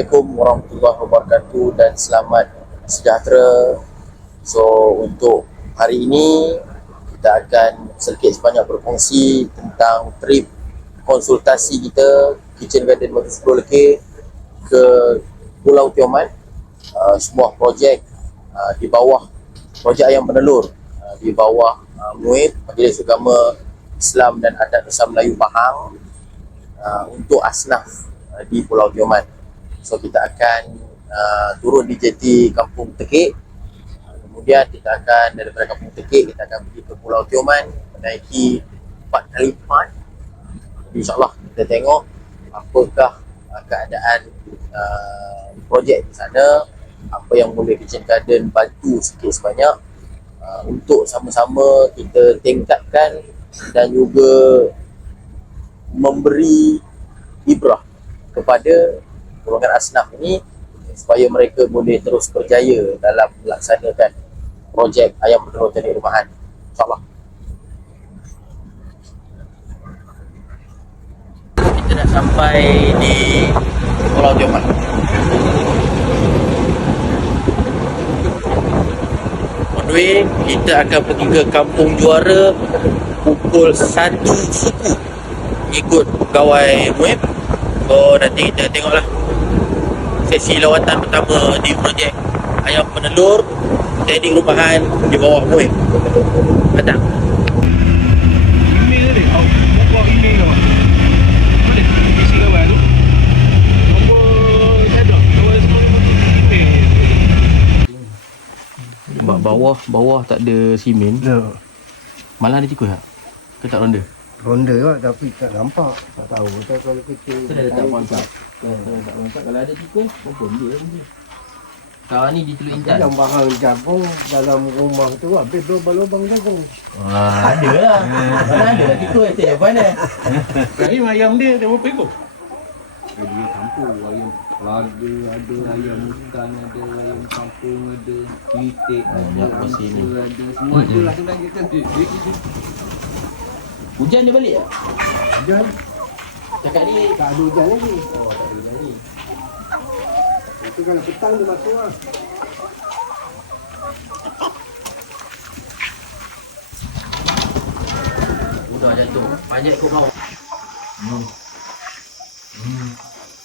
Assalamualaikum warahmatullahi wabarakatuh dan selamat sejahtera. So untuk hari ini kita akan sedikit sebanyak berkongsi tentang trip konsultasi kita Kitchen Garden Batu 10 ke Pulau Tioman. Sebuah projek di bawah projek Ayam Penelur, di bawah MUIP, Majlis Agama Islam dan Adat Besar Melayu Pahang, untuk asnaf di Pulau Tioman. So kita akan turun di jeti Kampung Tekik, kemudian kita akan daripada Kampung Tekik kita akan pergi ke Pulau Tioman, menaiki 4x4. InsyaAllah kita tengok apakah keadaan projek di sana, apa yang boleh Kitchen Garden bantu sikit sebanyak untuk sama-sama kita tingkatkan dan juga memberi ibrah kepada golongan asnaf ini supaya mereka boleh terus berjaya dalam melaksanakan projek Ayam Penelur Teknik Rumahan, InsyaAllah. Kita dah sampai di Pulau Tioman. On the way, kita akan pergi ke Kampung Juara pukul 1 suku ikut pegawai MUIP. So nanti kita tengoklah sesi lawatan pertama di projek Ayam Penelur Teknik Rumahan di bawah MUIP. Datang. Email dia. Buka email kau. Boleh isi kawan tu. Nombor saya dah. Nombor semua email. Bawah tak ada simen. Ya. Malah ada tikus tak? Ke tak ronda? Ronda lah tapi tak nampak. Tak tahu kalau kita Kita dah tak kontak. Tak kontak. Kalau ada tikus, confirm dia. Kawan ni di Teluk Intan. yang bahan jagung dalam rumah tu habis lubang-lubang jagung. Ada lah. Mana ada lah tikus yang tak mana. Rahim ayam dia berapa ekor? Dia campur ayam pelaga, ada ayam hutan, ada ayam kampung, ada itik, ada masih ni. angsa, ada semua ada lah sebenarnya kan. Hujan dia balik tak? Hujan? Cakap ni Tak ada hujan lagi. oh tak ada hujan ni. Tapi kalau petang dia masuk lah. Udah jatuh. Banyak ikut bawah.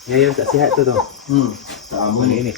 Ayam tak sihat tu. Hmm. Tak aman ni.